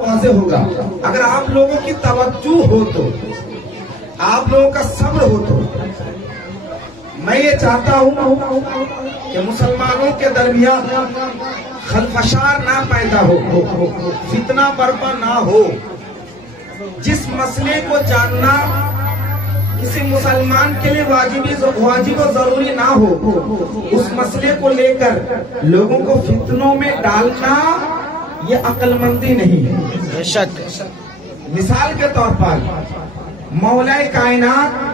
واضح ہوگا اگر آپ لوگوں کی توجہ ہو تو، آپ لوگوں کا صبر ہو تو۔ میں یہ چاہتا ہوں کہ مسلمانوں کے درمیان خلفشار نہ پیدا ہو، فتنہ برپا نہ ہو۔ جس مسئلے کو جاننا کسی مسلمان کے لیے واجب و ضروری نہ ہو، اس مسئلے کو لے کر لوگوں کو فتنوں میں ڈالنا یہ عقل مندی نہیں ہے۔ بے شک مثال کے طور پر مولا کائنات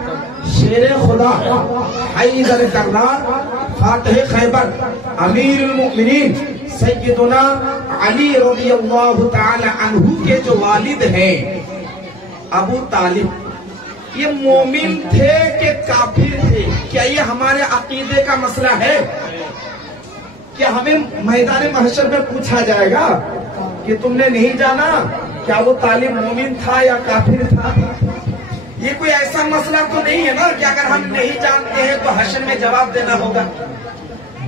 شیر خدا حیدر کرار فاتح خیبر امیر المؤمنین سیدنا علی رضی اللہ تعالی عنہ کے جو والد ہیں ابو طالب، یہ مومن تھے کہ کافر تھے؟ کیا یہ ہمارے عقیدے کا مسئلہ ہے؟ کیا ہمیں میدان محشر میں پوچھا جائے گا کہ تم نے نہیں جانا کیا وہ طالب مومن تھا یا کافر تھا؟ یہ کوئی ایسا مسئلہ تو نہیں ہے نا کہ اگر ہم نہیں جانتے ہیں تو حشر میں جواب دینا ہوگا،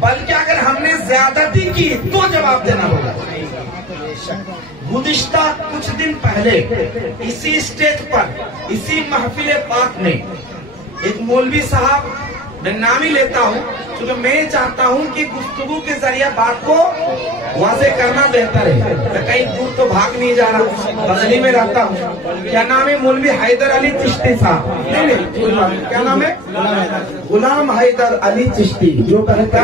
بلکہ اگر ہم نے زیادتی کی تو جواب دینا ہوگا۔ گزشتہ کچھ دن پہلے اسی اسٹیج پر اسی محفل پاک میں ایک مولوی صاحب، میں نام ہی لیتا ہوں کیونکہ میں چاہتا ہوں کہ گفتگو کے ذریعے بات کو واضح کرنا بہتر ہے۔ میں کہیں دور تو بھاگ نہیں جا رہا، بدلی میں رہتا ہوں۔ کیا نام ہے؟ مولوی حیدر علی چشتی صاحب۔ کیا نام ہے؟ غلام حیدر علی چشتی، جو کہتا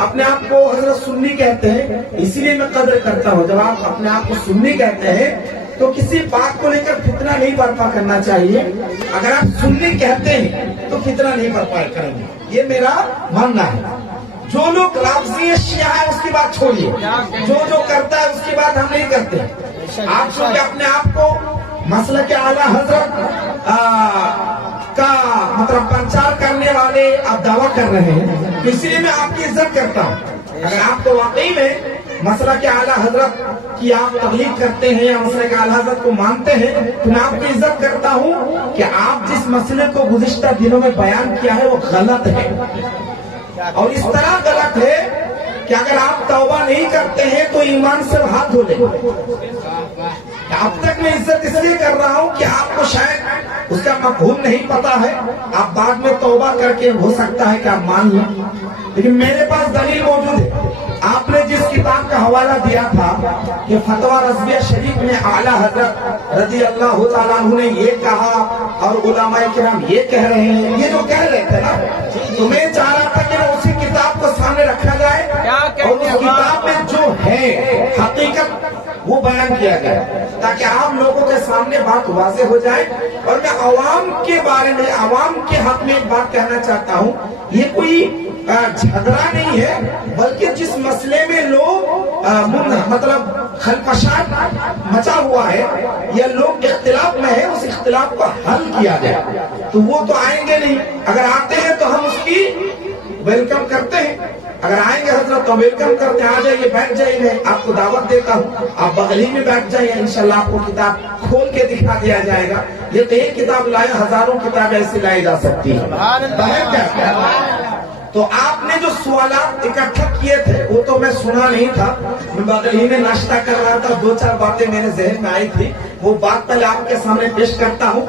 اپنے آپ کو حضرت سنی کہتے ہیں، اسی لیے میں قدر کرتا ہوں۔ جب آپ اپنے آپ کو سنی کہتے ہیں تو کسی بات کو لے کر فتنہ نہیں برپا کرنا چاہیے۔ اگر آپ سنی کہتے ہیں تو فتنہ نہیں برپا کریں گے، یہ میرا ماننا ہے۔ جو لوگ رافضی شیعہ ہے اس کی بات چھوڑیے، جو کرتا ہے اس کی بات ہم نہیں کرتے۔ آپ چونکہ اپنے آپ کو مسلک اعلیٰ حضرت کا مطلب پرچار کرنے والے آپ دعویٰ کر رہے ہیں، اس لیے میں آپ کی عزت کرتا ہوں۔ اگر آپ کو واقعی میں مسلک اعلیٰ حضرت کی آپ تبلیغ کرتے ہیں یا مسلک اعلیٰ حضرت کو مانتے ہیں تو میں آپ کی عزت کرتا ہوں کہ آپ جس مسئلے کو گزشتہ دنوں میں بیان کیا ہے وہ غلط ہے، اور اس طرح غلط ہے کہ اگر آپ توبہ نہیں کرتے ہیں تو ایمان سے ہاتھ دھو لیں۔ اب تک میں عزت اس لیے کر رہا ہوں کہ آپ کو شاید اس کا مفہوم نہیں پتا ہے، آپ بعد میں توبہ کر کے ہو سکتا ہے کہ آپ مان لیں، لیکن میرے پاس دلیل موجود ہے۔ آپ نے جس کتاب کا حوالہ دیا تھا کہ فتویٰ رضویہ شریف میں اعلیٰ حضرت رضی اللہ تعالیٰ عنہ نے یہ کہا اور علماء کرام یہ کہہ رہے ہیں، یہ جو کہہ رہے تھے نا، تو میں چاہ رہا تھا کہ اسی کتاب کو سامنے رکھا جائے اور اس کتاب میں جو ہے حقیقت وہ بیان کیا جائے تاکہ عام لوگوں کے سامنے بات واضح ہو جائے۔ اور میں عوام کے بارے میں، عوام کے حق میں ایک بات کہنا چاہتا ہوں، یہ کوئی جھگڑا نہیں ہے، بلکہ جس مسئلے میں لوگ مطلب خلفشار مچا ہوا ہے یا لوگ اختلاف میں ہے، اس اختلاف کو حل کیا جائے۔ تو وہ تو آئیں گے نہیں، اگر آتے ہیں تو ہم اس کی ویلکم کرتے ہیں، اگر آئیں گے حضرت تو ویلکم کرتے ہیں، آ جائیے بیٹھ جائیے، میں آپ کو دعوت دیتا ہوں، آپ بغلی میں بیٹھ جائیے، انشاءاللہ آپ کو کتاب کھول کے دکھا دیا جائے گا۔ یہ تو ایک کتاب لائے، ہزاروں کتابیں ایسی لائی جا سکتی ہیں۔ تو آپ نے جو سوالات اکٹھا کیے تھے وہ تو میں سنا نہیں تھا، میں بغلی میں ناشتہ کر رہا تھا، دو چار باتیں میرے ذہن میں آئی تھی، وہ بات پہلے آپ کے سامنے پیش کرتا ہوں۔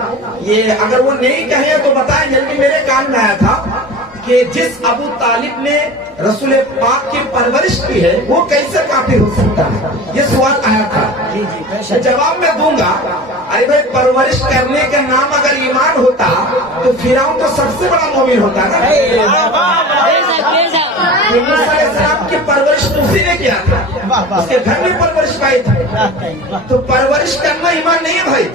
یہ اگر وہ نہیں کہیں تو بتائیں، جلدی میرے کان میں آیا تھا کہ جس ابو طالب نے رسول پاک کی پرورش کی ہے وہ کیسے کافر ہو سکتا ہے، یہ سوال آیا تھا۔ جواب میں دوں گا، ارے بھائی پرورش کرنے کا نام اگر ایمان ہوتا تو فرعون تو سب سے بڑا مومن ہوتا نا۔ موسیٰ علیہ السلام کی پرورش تو اسی نے کیا تھا، اس کے گھر میں پرورش پائی تھی۔ تو پرورش کرنا ایمان نہیں ہے بھائی،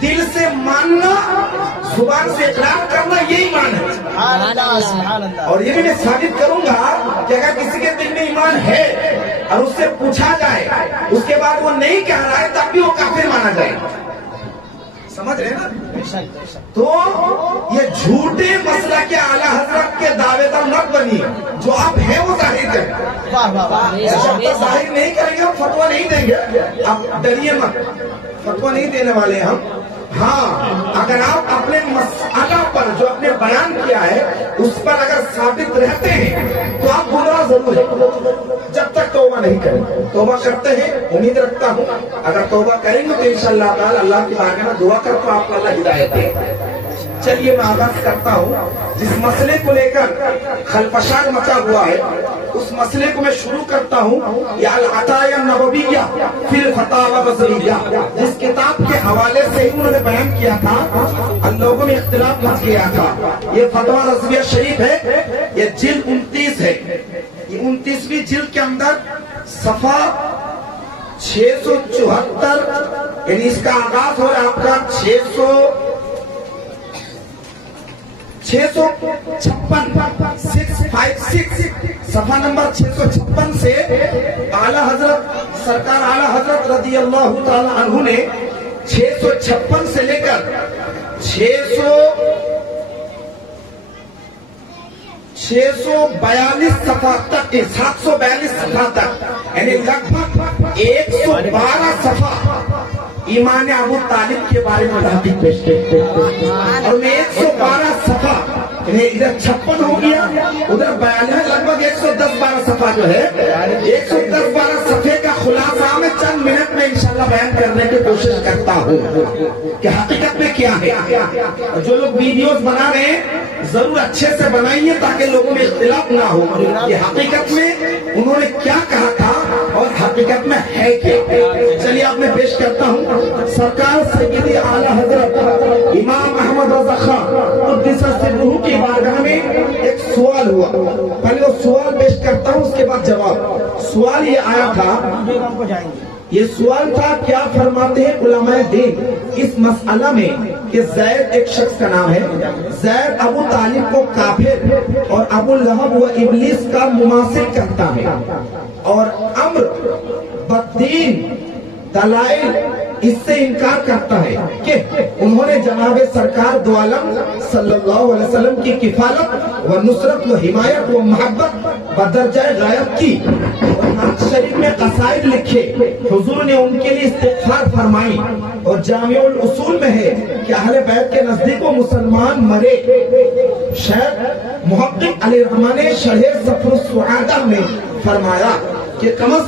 دل سے ماننا، زبان سے اقرار کرنا، یہ ایمان ہے۔ اور یہ بھی میں ثابت کروں گا کہ اگر کسی کے دل میں ایمان ہے اور اس سے پوچھا جائے اس کے بعد وہ نہیں کہہ رہا ہے تب بھی وہ کافر مانا جائے، سمجھ رہے نا؟ تو یہ جھوٹے مسئلہ کے اعلیٰ حضرت کے دعوے پر مت بنی، جو آپ ہیں وہ ظاہر کریں، جب ظاہر نہیں کریں گے ہم فتویٰ نہیں دیں گے، آپ ڈریے مت، فتویٰ نہیں دینے والے ہم ہاں اگر آپ اپنے مسئلہ پر جو آپ نے بیان کیا ہے اس پر اگر ثابت رہتے ہیں تو آپ گمراہ ضرور ہیں جب تک توبہ نہیں کریں. توبہ کرتے ہیں, امید رکھتا ہوں اگر توبہ کریں گے تو انشاءاللہ تعالی اللہ کی بارگاہ میں دعا کرتا ہوں آپ کو اللہ ہدایت دے. چلیے میں آغاز کرتا ہوں. جس مسئلے کو لے کر خلفشار مچا ہوا ہے اس مسئلے کو میں شروع کرتا ہوں. یا العطایا النبویہ فی الفتاوی الرضویہ, جس کتاب کے حوالے سے انہوں نے بیان کیا تھا ان لوگوں میں اختلاف مچ گیا تھا. یہ فتویٰ رضویہ شریف ہے, یہ جلد 29 ہے. یہ 29ویں جلد کے اندر صفحہ 674 یعنی اس کا آغاز ہو رہا ہے آپ کا 656 صفحہ نمبر 656 سے اعلیٰ حضرت سرکار اعلیٰ حضرت رضی اللہ تعالی عنہ نے 656 سے لے کر 642 صفحہ تک 742 صفحہ تک یعنی لگ بھگ 112 صفحہ ایمان ابو طالب کے بارے میں تحقیق پیش کی اور 112 صفحہ ادھر 56 ہو گیا ادھر 42 لگ بھگ 110-12 صفحہ جو ہے 110-12 صفحے کا خلاصہ میں چند منٹ میں انشاءاللہ بیان کرنے کی کوشش کرتا ہوں کہ حقیقت میں کیا ہے. جو لوگ ویڈیوز بنا رہے ہیں ضرور اچھے سے بنائیے تاکہ لوگوں میں اختلاف نہ ہو کہ حقیقت میں انہوں نے کیا کہا تھا اور حقیقت میں ہے کیا. چلیے آپ میں پیش کرتا ہوں. سرکار سیدی اعلیٰ حضرت امام احمد رضا خان قدس سرہ کی بارگاہ میں ایک سوال ہوا. پہلے وہ سوال پیش کرتا ہوں اس کے بعد جواب. سوال یہ آیا تھا, یہ سوال تھا کیا فرماتے ہیں علماء دین اس مسئلہ میں کہ زید ایک شخص کا نام ہے, زید ابو طالب کو کافر اور ابو لہب و ابلیس کا مماثل کرتا ہے اور عمر بدین دلائل اس سے انکار کرتا ہے کہ انہوں نے جناب سرکار دو عالم صلی اللہ علیہ وسلم کی کفالت و نصرت و حمایت و محبت بدرجہ غایت کی اور نعت شریف میں قصائد لکھے. حضور نے ان کے لیے استغفار فرمائی اور جامع الاصول میں ہے کہ اہل بیت کے نزدیک وہ مسلمان مرے. شیخ محقق علی رحمٰن نے شرح سفر السعادہ میں فرمایا کہ کم از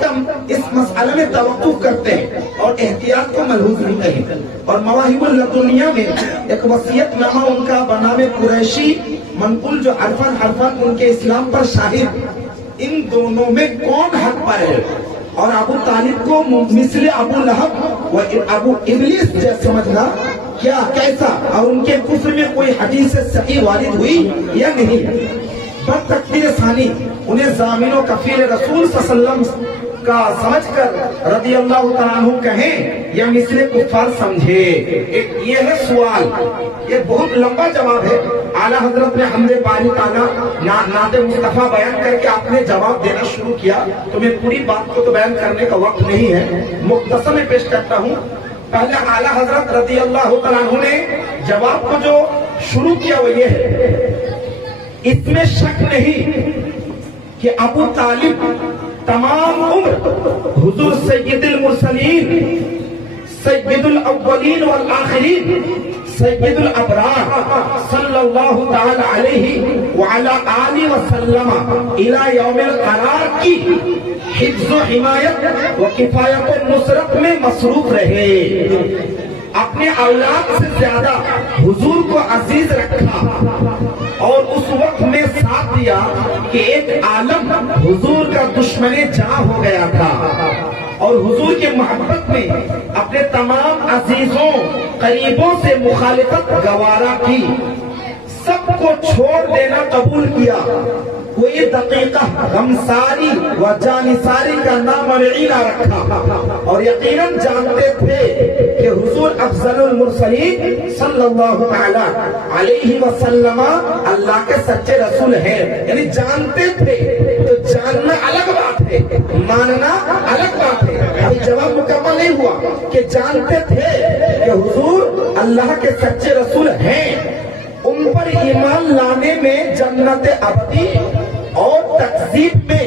کم اس مسئلے میں توقف کرتے ہیں اور احتیاط کو ملحوظ رکھتے ہیں. اور مواہب اللدنیہ میں ایک وصیت نامہ ان کا بنام قریشی منقول جو حرفاً ان کے اسلام پر شاہد. ان دونوں میں کون حق پر ہے اور ابو طالب کو مثل ابو لہب و ابو ابلیس جیسا سمجھنا کیا کیسا, اور ان کے کفر میں کوئی حدیث صحیح وارد ہوئی یا نہیں. بد تکفیر ثانی انہیں ضامن و کفیل رسول صلی اللہ علیہ وسلم کا سمجھ کر رضی اللہ تعالیٰ عنہ کہیں یا مثل کفار سمجھے. یہ ہے سوال, یہ بہت لمبا جواب ہے. اعلیٰ حضرت نے حمد باری تعالیٰ نعت مصطفیٰ بیان کر کے آپ نے جواب دینا شروع کیا تو میں پوری بات کو تو بیان کرنے کا وقت نہیں ہے, مختصر میں پیش کرتا ہوں. پہلے اعلیٰ حضرت رضی اللہ تعالیٰ عنہ نے جواب کو جو شروع کیا وہ یہ ہے, اس میں شک نہیں کہ ابو طالب تمام عمر حضور سید المرسلین سید الاولین والآخرین سید الابرار صلی اللہ تعالی علیہ وعلا آلہ وسلم الى یوم القرار کی حفظ و حمایت و کفایت و نصرت میں مصروف رہے. اپنے اولاد سے زیادہ حضور کو عزیز رکھا اور اس وقت میں ساتھ دیا کہ ایک عالم حضور کا دشمن جاں ہو گیا تھا اور حضور کی محبت میں اپنے تمام عزیزوں قریبوں سے مخالفت گوارا کی. سب کو چھوڑ دینا قبول کیا. کوئی دقیقہ غمساری و جانساری کا نام نہ رکھا اور یقیناً جانتے تھے کہ حضور افضل المرسلین صلی اللہ علیہ وسلم اللہ کے سچے رسول ہیں. یعنی جانتے تھے تو جاننا الگ بات ہے, ماننا الگ بات ہے. ابھی جواب مکمل نہیں ہوا کہ جانتے تھے کہ حضور اللہ کے سچے رسول ہیں. ان پر ایمان لانے میں جنت ابدی اور تکذیب میں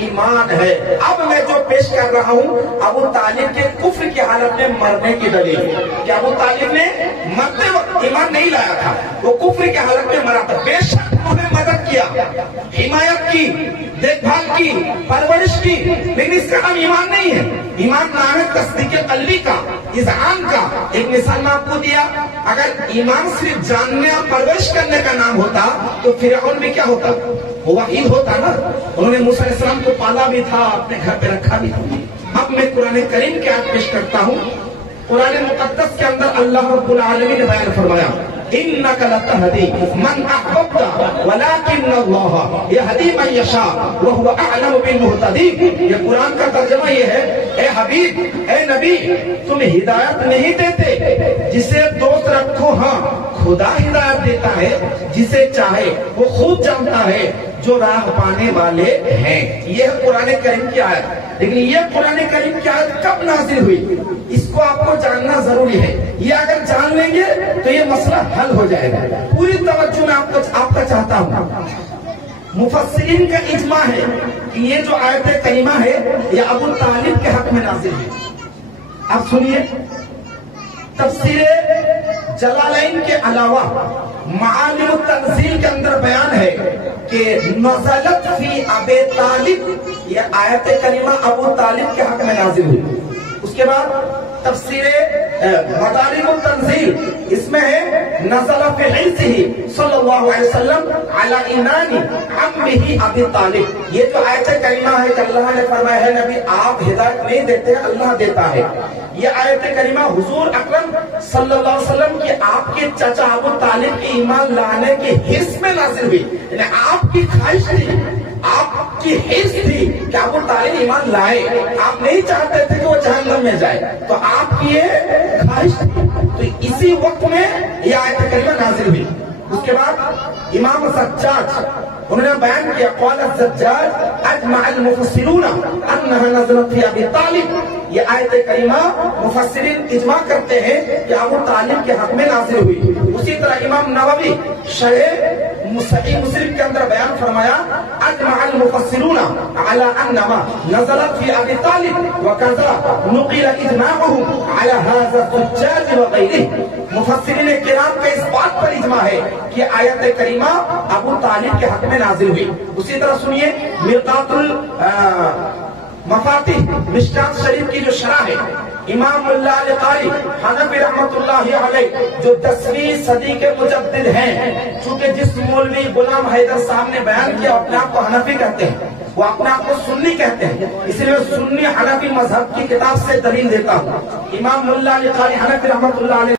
ایمان ہے۔ اب میں جو پیش کر رہا ہوں ابو طالب کے کفر کی حالت میں مرنے کی دلیل کہ ابو طالب نے مرتے وقت ایمان نہیں لایا تھا، وہ کفر کی حالت میں مرا تھا۔ بے شک انہوں نے مدد کیا، حمایت کی، دیکھ بھال کی، پرورش کی، لیکن اس کا نام ایمان نہیں ہے۔ ایمان نام ہے تصدیق قلبی کا، اذعان کا۔ ایک مثال میں آپ کو دیا، اگر ایمان صرف جاننے اور پرورش کرنے کا نام ہوتا تو فرعون میں کیا ہوتا؟ وہ وحید ہوتا نا۔ انہوں نے موسیٰ علیہ السلام کو پالا بھی تھا، اپنے گھر پہ رکھا بھی تھا۔ اب میں قرآن کریم کی آیت پیش کرتا ہوں۔ قرآن مقدس کے اندر اللہ رب العالمین نے بیان فرمایا إِنَّكَ لَتَهْدِي مَنْ أَحْبَبْتَ وَلَكِنَّ اللَّهَ يَهْدِي مَنْ يَشَاءُ وَهُوَ أَعْلَمُ بِالْمُهْتَدِينَ۔ یہ قرآن کا ترجمہ یہ ہے، اے حبیب، اے نبی، تم ہدایت نہیں دیتے، جسے دوست رکھو ہاں خدا ہدایت دیتا ہے، جسے چاہے وہ خود جانتا ہے جو راہ پانے والے ہیں۔ یہ ہے قرآن کریم کی آیت۔ لیکن یہ قرآن کریم کی آیت کب نازل ہوئی اس کو آپ کو جاننا ضروری ہے۔ یہ اگر جان لیں گے تو یہ مسئلہ حل ہو جائے گا۔ پوری توجہ میں آپ کا چاہتا ہوں۔ مفسرین کا اجماع ہے کہ یہ جو آیت کریمہ ہے یہ ابو طالب کے حق میں نازل ہے۔ آپ سنیے، تفسیر جلالین کے علاوہ معالم التنزیل کے اندر بیان ہے کہ نزلت فی ابی طالب، یہ آیت کریمہ ابو طالب کے حق میں نازل ہوئی۔ اس کے بعد تفسیر مدارک التنزیل اس میں ہے نزل فی عیسہ صلی اللہ علیہ وسلم علی ایمان عمہ ابی طالب۔ یہ جو آیت کریمہ ہے کہ اللہ نے فرمایا ہے نبی آپ ہدایت نہیں دیتے، اللہ دیتا ہے۔ یہ آیت کریمہ حضور اکرم صلی اللہ علیہ وسلم کی آپ کے چچا ابو طالب کی ایمان لانے کی حرص میں نازل ہوئی، یعنی آپ کی خواہش تھی، آپ کی حرص تھی کہ ابو طالب ایمان لائے، آپ نہیں چاہتے تھے کہ وہ جہنم میں جائے، تو آپ کی یہ خواہش تھی، تو اسی وقت میں یہ آیت کریمہ نازل ہوئی۔ اس کے بعد امام زجاج انہوں نے بیان کیا، قال الزجاج اجمع المفسرون انها نزلت في ابي طالب۔ یہ آیت کریمہ مفسرین اجماع کرتے ہیں کہ ابو طالب کے حق میں نازل ہوئی۔ اسی طرح امام نووی شرح صحیح مسلم کے اندر بیان فرمایا اجمع المفسرون على انما نزلت في ابي طالب وكذا نقل اجماعهم على هذا الزجاج وغيره۔ مفسرین کرام کا اس بات پر اجماع ہے کہ آیت کریمہ ابو طالب کے حق میں نازل ہوئی۔ اسی طرح سنیے مرقات مفاتیح مشکات شریف کی جو شرح ہے، امام اللہ علی قاری حنفی رحمت اللہ علیہ جو 10ویں صدی کے مجدد ہیں، چونکہ جس مولوی غلام حیدر صاحب نے بیان کیا اپنے آپ کو حنفی کہتے ہیں، وہ اپنے آپ کو سنی کہتے ہیں، اس لیے سنی حنفی مذہب کی کتاب سے دلیل دیتا ہوں۔ امام اللہ علی قاری حنفی رحمت اللہ علیہ